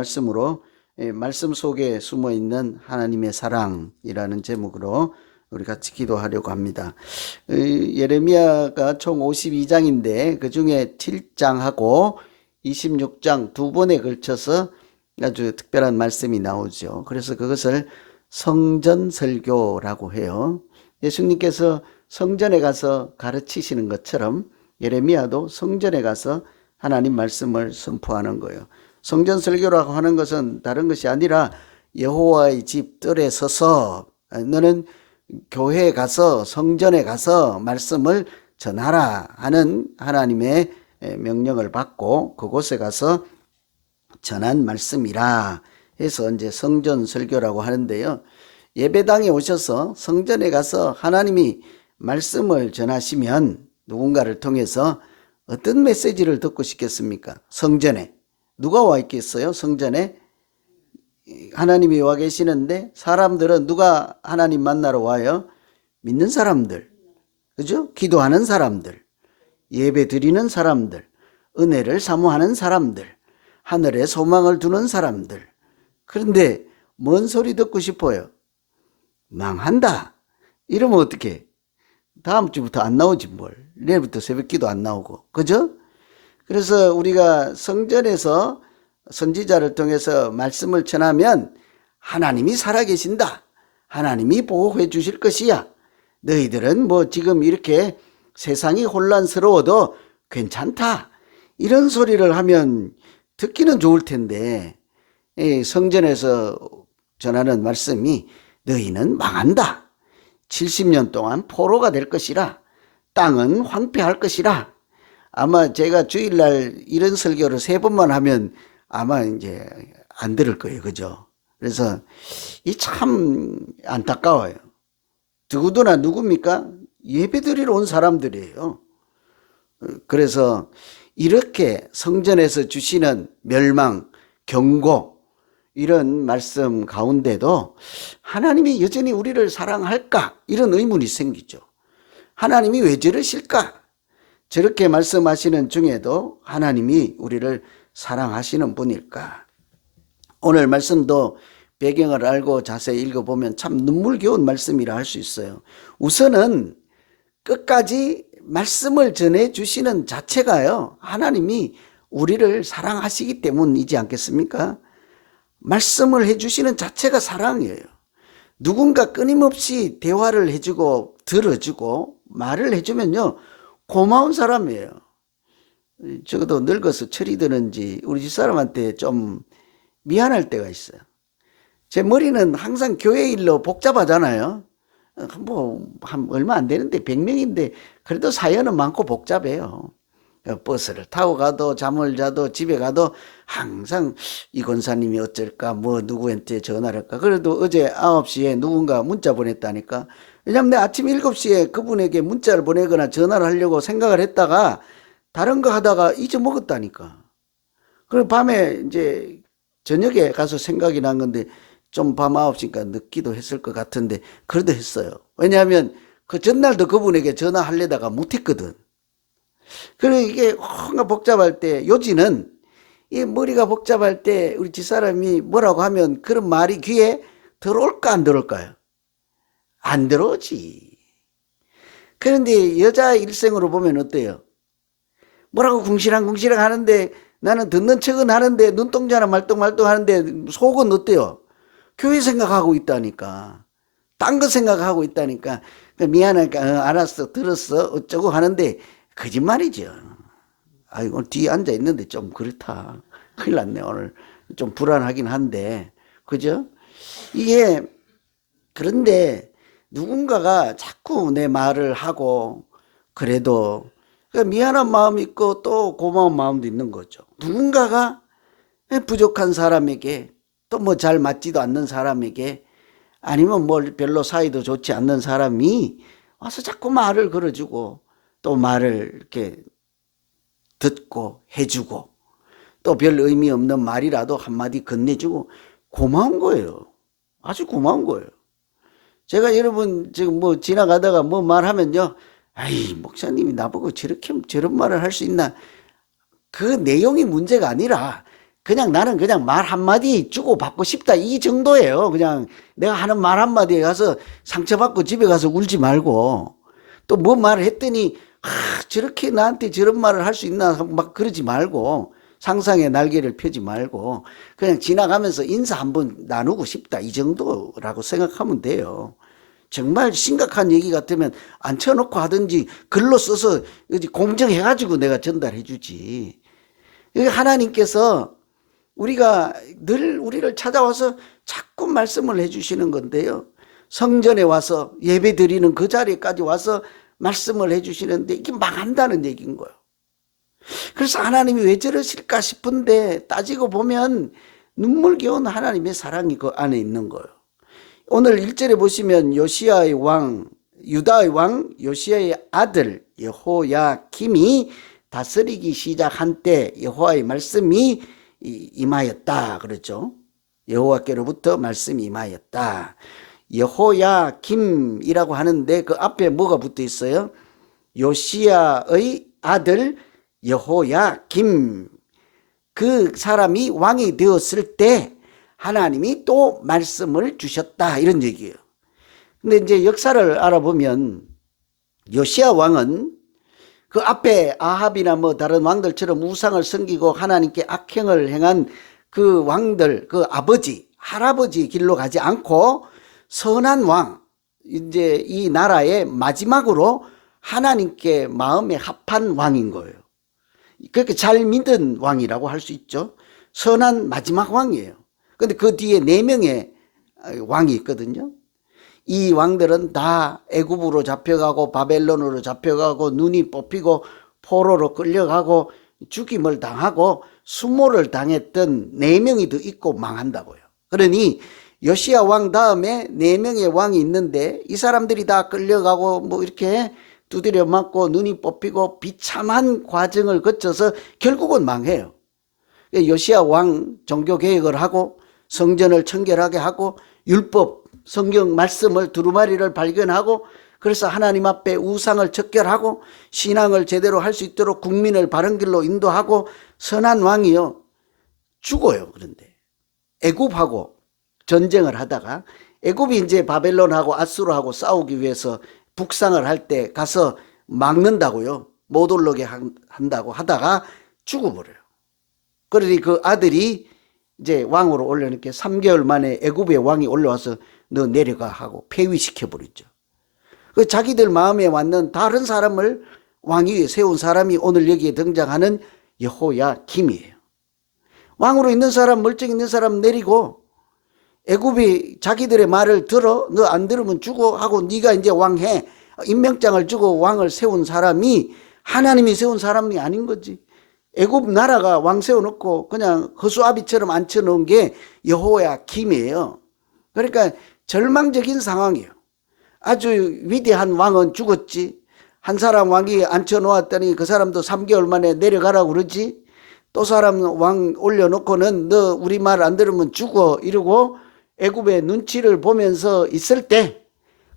말씀으로 말씀 속에 숨어 있는 하나님의 사랑이라는 제목으로 우리 같이 기도하려고 합니다. 예레미야가 총 52장인데 그 중에 7장하고 26장 두 번에 걸쳐서 아주 특별한 말씀이 나오죠. 그래서 그것을 성전설교라고 해요. 예수님께서 성전에 가서 가르치시는 것처럼 예레미야도 성전에 가서 하나님 말씀을 선포하는 거예요. 성전설교라고 하는 것은 다른 것이 아니라 여호와의 집 뜰에 서서 너는 교회에 가서 성전에 가서 말씀을 전하라 하는 하나님의 명령을 받고 그곳에 가서 전한 말씀이라 해서 이제 성전설교라고 하는데요. 예배당에 오셔서 성전에 가서 하나님이 말씀을 전하시면 누군가를 통해서 어떤 메시지를 듣고 싶겠습니까? 성전에 누가 와 있겠어요? 성전에 하나님이 와 계시는데 사람들은 누가 하나님 만나러 와요? 믿는 사람들, 그죠? 기도하는 사람들, 예배 드리는 사람들, 은혜를 사모하는 사람들, 하늘에 소망을 두는 사람들. 그런데 뭔 소리 듣고 싶어요? 망한다. 이러면 어떡해? 다음 주부터 안 나오지 뭘. 내일부터 새벽기도 안 나오고. 그죠? 그래서 우리가 성전에서 선지자를 통해서 말씀을 전하면 하나님이 살아계신다. 하나님이 보호해 주실 것이야. 너희들은 뭐 지금 이렇게 세상이 혼란스러워도 괜찮다. 이런 소리를 하면 듣기는 좋을 텐데 성전에서 전하는 말씀이 너희는 망한다. 70년 동안 포로가 될 것이라. 땅은 황폐할 것이라. 아마 제가 주일날 이런 설교를 3번만 하면 아마 이제 안 들을 거예요. 그죠? 그래서 이 참 안타까워요. 누구도나 누굽니까? 예배 드리러 온 사람들이에요. 그래서 이렇게 성전에서 주시는 멸망, 경고 이런 말씀 가운데도 하나님이 여전히 우리를 사랑할까? 이런 의문이 생기죠. 하나님이 왜 저러실까? 저렇게 말씀하시는 중에도 하나님이 우리를 사랑하시는 분일까? 오늘 말씀도 배경을 알고 자세히 읽어보면 참 눈물겨운 말씀이라 할 수 있어요. 우선은 끝까지 말씀을 전해주시는 자체가요, 하나님이 우리를 사랑하시기 때문이지 않겠습니까? 말씀을 해주시는 자체가 사랑이에요. 누군가 끊임없이 대화를 해주고 들어주고 말을 해주면요 고마운 사람이에요. 적어도 늙어서 철이 드는지 우리 집사람한테 좀 미안할 때가 있어요. 제 머리는 항상 교회 일로 복잡하잖아요. 얼마 안 되는데 100명인데 그래도 사연은 많고 복잡해요. 버스를 타고 가도 잠을 자도 집에 가도 항상 이 권사님이 어쩔까 뭐 누구한테 전화를 할까. 그래도 어제 9시에 누군가 문자 보냈다니까. 왜냐면 내가 아침 7시에 그분에게 문자를 보내거나 전화를 하려고 생각을 했다가 다른 거 하다가 잊어먹었다니까. 그리고 밤에 이제 저녁에 가서 생각이 난 건데 좀 밤 9시니까 늦기도 했을 것 같은데 그래도 했어요. 왜냐하면 그 전날도 그분에게 전화하려다가 못했거든. 그래 이게 뭔가 복잡할 때 요지는 이 머리가 복잡할 때 우리 집사람이 뭐라고 하면 그런 말이 귀에 들어올까 안 들어올까요? 안 들어오지. 그런데 여자 일생으로 보면 어때요? 뭐라고 궁시렁궁시렁 하는데 나는 듣는 척은 하는데 눈동자나 말똥말똥 하는데 속은 어때요? 교회 생각하고 있다니까. 딴 거 생각하고 있다니까. 미안하니까 알았어 들었어 어쩌고 하는데 거짓말이죠. 아이고 오늘 뒤에 앉아 있는데 좀 그렇다. 큰일 났네 오늘. 좀 불안하긴 한데 그죠? 이게 그런데 누군가가 자꾸 내 말을 하고 그래도 미안한 마음이 있고 또 고마운 마음도 있는 거죠. 누군가가 부족한 사람에게 또 뭐 잘 맞지도 않는 사람에게 아니면 뭐 별로 사이도 좋지 않는 사람이 와서 자꾸 말을 걸어주고 또 말을 이렇게 듣고 해주고 또 별 의미 없는 말이라도 한마디 건네주고 고마운 거예요. 아주 고마운 거예요. 제가 여러분 지금 뭐 지나가다가 뭐 말하면요, 아이 목사님이 나보고 저렇게 저런 말을 할 수 있나? 그 내용이 문제가 아니라 그냥 나는 그냥 말 한마디 주고받고 싶다 이 정도예요. 그냥 내가 하는 말 한마디에 가서 상처받고 집에 가서 울지 말고 또 뭐 말을 했더니 저렇게 나한테 저런 말을 할 수 있나 막 그러지 말고 상상의 날개를 펴지 말고 그냥 지나가면서 인사 한번 나누고 싶다 이 정도라고 생각하면 돼요. 정말 심각한 얘기 같으면 앉혀놓고 하든지 글로 써서 공정해가지고 내가 전달해 주지. 하나님께서 우리가 늘 우리를 찾아와서 자꾸 말씀을 해주시는 건데요. 성전에 와서 예배 드리는 그 자리까지 와서 말씀을 해주시는데 이게 망한다는 얘기인 거예요. 그래서 하나님이 왜 저러실까 싶은데 따지고 보면 눈물겨운 하나님의 사랑이 그 안에 있는 거예요. 오늘 1절에 보시면 요시야의 왕, 유다의 왕 요시야의 아들 여호야김이 다스리기 시작한 때 여호와의 말씀이 임하였다 그랬죠. 여호와께로부터 말씀이 임하였다. 여호야김이라고 하는데 그 앞에 뭐가 붙어 있어요? 요시야의 아들 여호야김. 그 사람이 왕이 되었을 때 하나님이 또 말씀을 주셨다 이런 얘기예요. 근데 이제 역사를 알아보면 요시야 왕은 그 앞에 아합이나 뭐 다른 왕들처럼 우상을 섬기고 하나님께 악행을 행한 그 왕들, 그 아버지, 할아버지 길로 가지 않고 선한 왕, 이제 이 나라의 마지막으로 하나님께 마음에 합한 왕인 거예요. 그렇게 잘 믿은 왕이라고 할 수 있죠. 선한 마지막 왕이에요. 근데 그 뒤에 4명의 왕이 있거든요. 이 왕들은 다 애굽으로 잡혀가고 바벨론으로 잡혀가고 눈이 뽑히고 포로로 끌려가고 죽임을 당하고 수모를 당했던 4명이 더 있고 망한다고요. 그러니 요시야 왕 다음에 4명의 왕이 있는데 이 사람들이 다 끌려가고 뭐 이렇게 두드려 맞고 눈이 뽑히고 비참한 과정을 거쳐서 결국은 망해요. 요시야 왕 종교개혁을 하고 성전을 청결하게 하고 율법 성경 말씀을 두루마리를 발견하고 그래서 하나님 앞에 우상을 척결하고 신앙을 제대로 할 수 있도록 국민을 바른 길로 인도하고 선한 왕이요 죽어요. 그런데 애굽하고 전쟁을 하다가 애굽이 이제 바벨론하고 아수르하고 싸우기 위해서 북상을 할 때 가서 막는다고요. 못 올라오게 한다고 하다가 죽어버려요. 그러니 그 아들이 이제 왕으로 올려놓게 3개월 만에 애굽의 왕이 올라와서 너 내려가 하고 폐위시켜버렸죠. 그 자기들 마음에 맞는 다른 사람을 왕 위에 세운 사람이 오늘 여기에 등장하는 여호야김이에요. 왕으로 있는 사람, 멀쩡히 있는 사람 내리고 애굽이 자기들의 말을 들어 너 안 들으면 죽어 하고 네가 이제 왕해 임명장을 주고 왕을 세운 사람이 하나님이 세운 사람이 아닌 거지. 애굽 나라가 왕 세워놓고 그냥 허수아비처럼 앉혀놓은 게 여호야김이에요. 그러니까 절망적인 상황이에요. 아주 위대한 왕은 죽었지. 한 사람 왕이 앉혀놓았더니 그 사람도 3개월 만에 내려가라고 그러지. 또 사람 왕 올려놓고는 너 우리 말 안 들으면 죽어 이러고 애굽의 눈치를 보면서 있을 때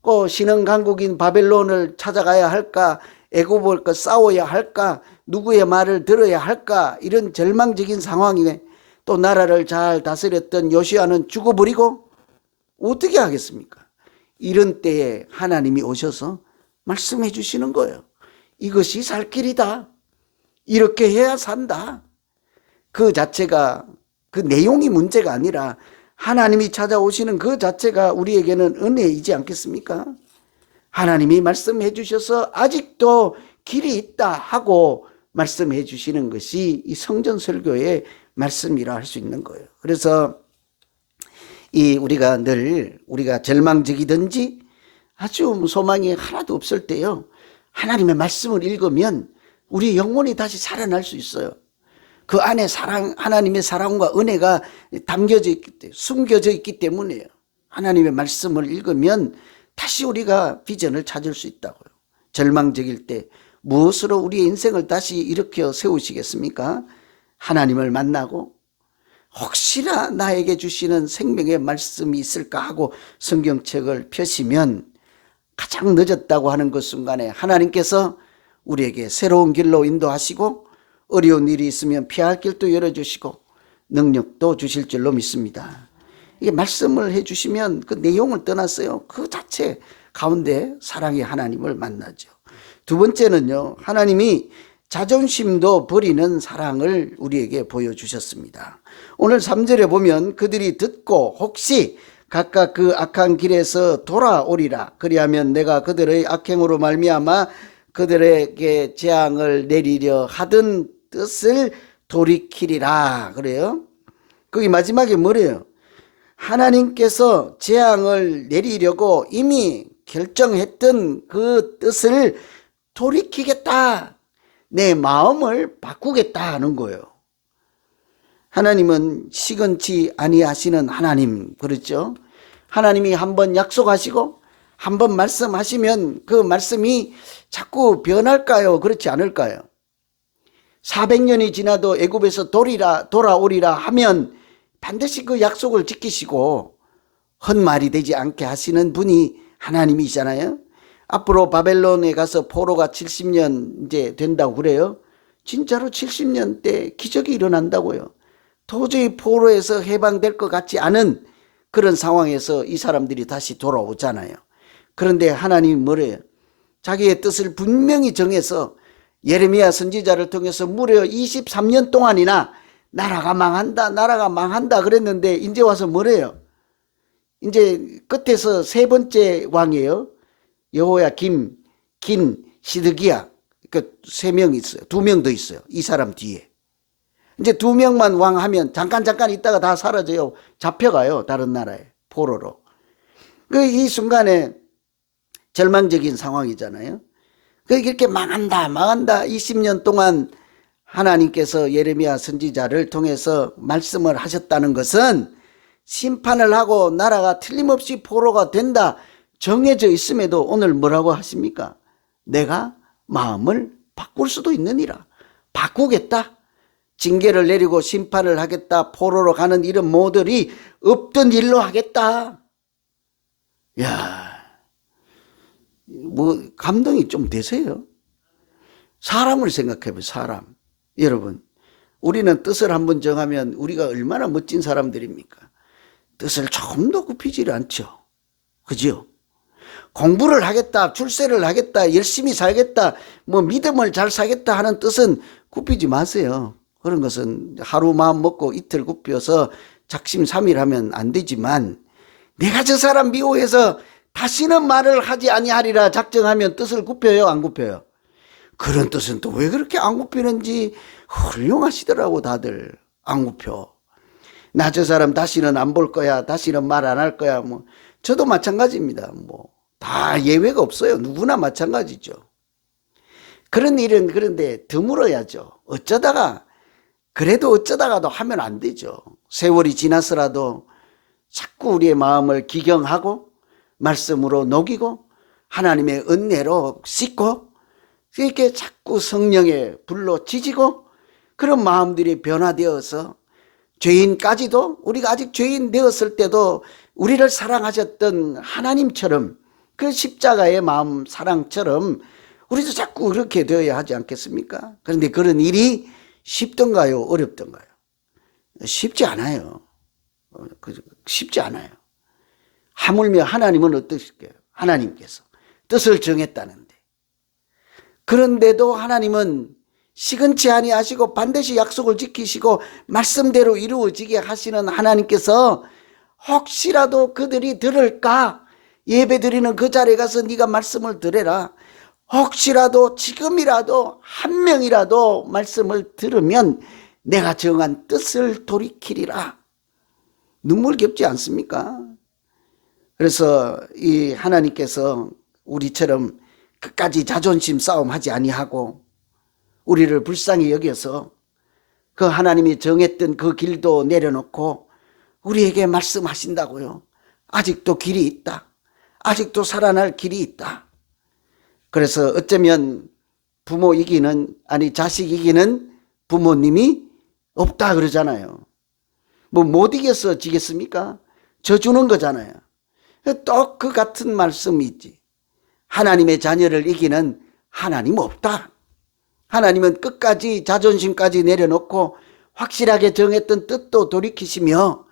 꼭 신흥강국인 바벨론을 찾아가야 할까, 애굽을 싸워야 할까, 누구의 말을 들어야 할까, 이런 절망적인 상황에 또 나라를 잘 다스렸던 요시야는 죽어버리고 어떻게 하겠습니까? 이런 때에 하나님이 오셔서 말씀해 주시는 거예요. 이것이 살 길이다. 이렇게 해야 산다. 그 자체가, 그 내용이 문제가 아니라 하나님이 찾아오시는 그 자체가 우리에게는 은혜이지 않겠습니까? 하나님이 말씀해 주셔서 아직도 길이 있다 하고 말씀해 주시는 것이 이 성전 설교의 말씀이라 할 수 있는 거예요. 그래서 우리가 늘 우리가 절망적이든지 아주 소망이 하나도 없을 때요, 하나님의 말씀을 읽으면 우리 영혼이 다시 살아날 수 있어요. 그 안에 하나님의 사랑과 은혜가 담겨져 있기 때문에, 숨겨져 있기 때문에요. 하나님의 말씀을 읽으면 다시 우리가 비전을 찾을 수 있다고요. 절망적일 때 무엇으로 우리의 인생을 다시 일으켜 세우시겠습니까? 하나님을 만나고 혹시나 나에게 주시는 생명의 말씀이 있을까 하고 성경책을 펴시면 가장 늦었다고 하는 그 순간에 하나님께서 우리에게 새로운 길로 인도하시고 어려운 일이 있으면 피할 길도 열어주시고 능력도 주실 줄로 믿습니다. 이게 말씀을 해주시면 그 내용을 떠났어요. 그 자체 가운데 사랑의 하나님을 만나죠. 두 번째는요, 하나님이 자존심도 버리는 사랑을 우리에게 보여주셨습니다. 오늘 3절에 보면 그들이 듣고 혹시 각각 그 악한 길에서 돌아오리라. 그리하면 내가 그들의 악행으로 말미암아 그들에게 재앙을 내리려 하던 뜻을 돌이키리라. 그래요. 거기 마지막에 뭐래요? 하나님께서 재앙을 내리려고 이미 결정했던 그 뜻을 돌이키겠다. 내 마음을 바꾸겠다 하는 거예요. 하나님은 시건치 아니하시는 하나님, 그렇죠? 하나님이 한번 약속하시고 한번 말씀하시면 그 말씀이 자꾸 변할까요? 그렇지 않을까요? 400년이 지나도 애굽에서 돌아오리라 하면 반드시 그 약속을 지키시고 헛말이 되지 않게 하시는 분이 하나님이잖아요. 앞으로 바벨론에 가서 포로가 70년 이제 된다고 그래요. 진짜로 70년 때 기적이 일어난다고요. 도저히 포로에서 해방될 것 같지 않은 그런 상황에서 이 사람들이 다시 돌아오잖아요. 그런데 하나님이 뭐래요? 자기의 뜻을 분명히 정해서 예레미야 선지자를 통해서 무려 23년 동안이나 나라가 망한다 그랬는데 이제 와서 뭐래요? 이제 끝에서 세 번째 왕이에요. 여호야김, 긴, 시드기야. 그 세 명 있어요. 두 명 더 있어요. 이 사람 뒤에. 이제 두 명만 왕하면 잠깐 있다가 다 사라져요. 잡혀가요. 다른 나라에 포로로. 이 순간에 절망적인 상황이잖아요. 이렇게 망한다 20년 동안 하나님께서 예레미야 선지자를 통해서 말씀을 하셨다는 것은 심판을 하고 나라가 틀림없이 포로가 된다 정해져 있음에도 오늘 뭐라고 하십니까? 내가 마음을 바꿀 수도 있느니라. 바꾸겠다. 징계를 내리고 심판을 하겠다. 포로로 가는 이런 모델이 없던 일로 하겠다. 야, 뭐 감동이 좀 되세요? 사람을 생각해봐요. 사람. 여러분, 우리는 뜻을 한번 정하면 우리가 얼마나 멋진 사람들입니까? 뜻을 조금도 굽히지 않죠. 그죠? 공부를 하겠다, 출세를 하겠다, 열심히 살겠다, 뭐 믿음을 잘 살겠다 하는 뜻은 굽히지 마세요. 그런 것은 하루 마음 먹고 이틀 굽혀서 작심삼일하면 안 되지만 내가 저 사람 미워해서 다시는 말을 하지 아니하리라 작정하면 뜻을 굽혀요, 안 굽혀요? 그런 뜻은 또 왜 그렇게 안 굽히는지 훌륭하시더라고. 다들 안 굽혀. 나 저 사람 다시는 안 볼 거야, 다시는 말 안 할 거야. 뭐 저도 마찬가지입니다. 뭐 다 예외가 없어요. 누구나 마찬가지죠. 그런 일은 그런데 드물어야죠. 그래도 어쩌다가도 하면 안 되죠. 세월이 지나서라도 자꾸 우리의 마음을 기경하고 말씀으로 녹이고 하나님의 은혜로 씻고 이렇게 자꾸 성령의 불로 지지고 그런 마음들이 변화되어서 죄인까지도 우리가 아직 죄인 되었을 때도 우리를 사랑하셨던 하나님처럼 그 십자가의 마음 사랑처럼 우리도 자꾸 그렇게 되어야 하지 않겠습니까? 그런데 그런 일이 쉽던가요? 어렵던가요? 쉽지 않아요. 쉽지 않아요. 하물며 하나님은 어떠실까요? 하나님께서 뜻을 정했다는데. 그런데도 하나님은 시건치 아니하시고 반드시 약속을 지키시고 말씀대로 이루어지게 하시는 하나님께서 혹시라도 그들이 들을까? 예배드리는 그 자리에 가서 네가 말씀을 들으라. 혹시라도 지금이라도 한 명이라도 말씀을 들으면 내가 정한 뜻을 돌이키리라. 눈물겹지 않습니까? 그래서 이 하나님께서 우리처럼 끝까지 자존심 싸움하지 아니하고 우리를 불쌍히 여겨서 그 하나님이 정했던 그 길도 내려놓고 우리에게 말씀하신다고요. 아직도 길이 있다. 아직도 살아날 길이 있다. 그래서 어쩌면 자식 이기는 부모님이 없다 그러잖아요. 뭐 못 이겨서 지겠습니까? 져주는 거잖아요. 또 그 같은 말씀이 있지. 하나님의 자녀를 이기는 하나님 없다. 하나님은 끝까지 자존심까지 내려놓고 확실하게 정했던 뜻도 돌이키시며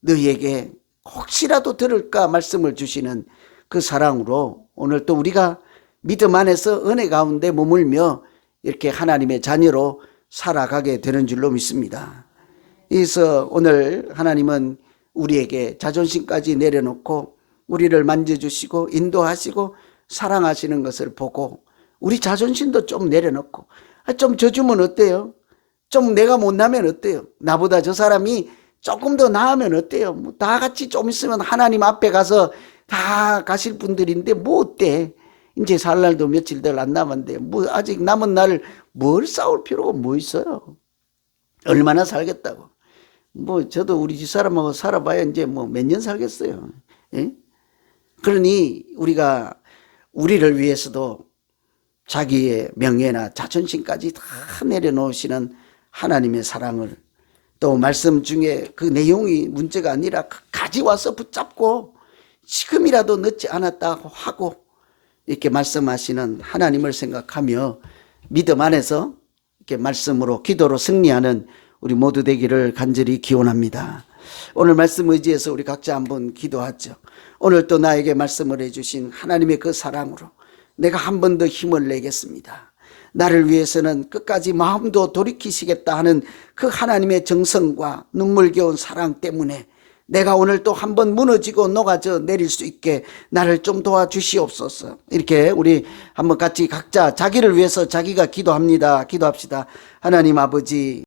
너희에게 혹시라도 들을까 말씀을 주시는 그 사랑으로 오늘 또 우리가 믿음 안에서 은혜 가운데 머물며 이렇게 하나님의 자녀로 살아가게 되는 줄로 믿습니다. 그래서 오늘 하나님은 우리에게 자존심까지 내려놓고 우리를 만져주시고 인도하시고 사랑하시는 것을 보고 우리 자존심도 좀 내려놓고 좀 져주면 어때요? 좀 내가 못나면 어때요? 나보다 저 사람이 조금 더 나으면 어때요? 뭐 다 같이 좀 있으면 하나님 앞에 가서 다 가실 분들인데 뭐 어때? 이제 살 날도 며칠들 안 남았는데 뭐 아직 남은 날을 뭘 싸울 필요가 뭐 있어요? 얼마나 살겠다고? 뭐 저도 우리 집사람하고 살아봐야 이제 뭐 몇 년 살겠어요. 예? 그러니 우리가 우리를 위해서도 자기의 명예나 자존심까지 다 내려놓으시는 하나님의 사랑을 또 말씀 중에 그 내용이 문제가 아니라 가져와서 붙잡고 지금이라도 늦지 않았다고 하고 이렇게 말씀하시는 하나님을 생각하며 믿음 안에서 이렇게 말씀으로 기도로 승리하는 우리 모두 되기를 간절히 기원합니다. 오늘 말씀 의지해서 우리 각자 한번 기도하죠. 오늘 또 나에게 말씀을 해주신 하나님의 그 사랑으로 내가 한 번 더 힘을 내겠습니다. 나를 위해서는 끝까지 마음도 돌이키시겠다 하는 그 하나님의 정성과 눈물겨운 사랑 때문에 내가 오늘 또 한 번 무너지고 녹아져 내릴 수 있게 나를 좀 도와주시옵소서. 이렇게 우리 한번 같이 각자 자기를 위해서 자기가 기도합니다. 기도합시다. 하나님 아버지,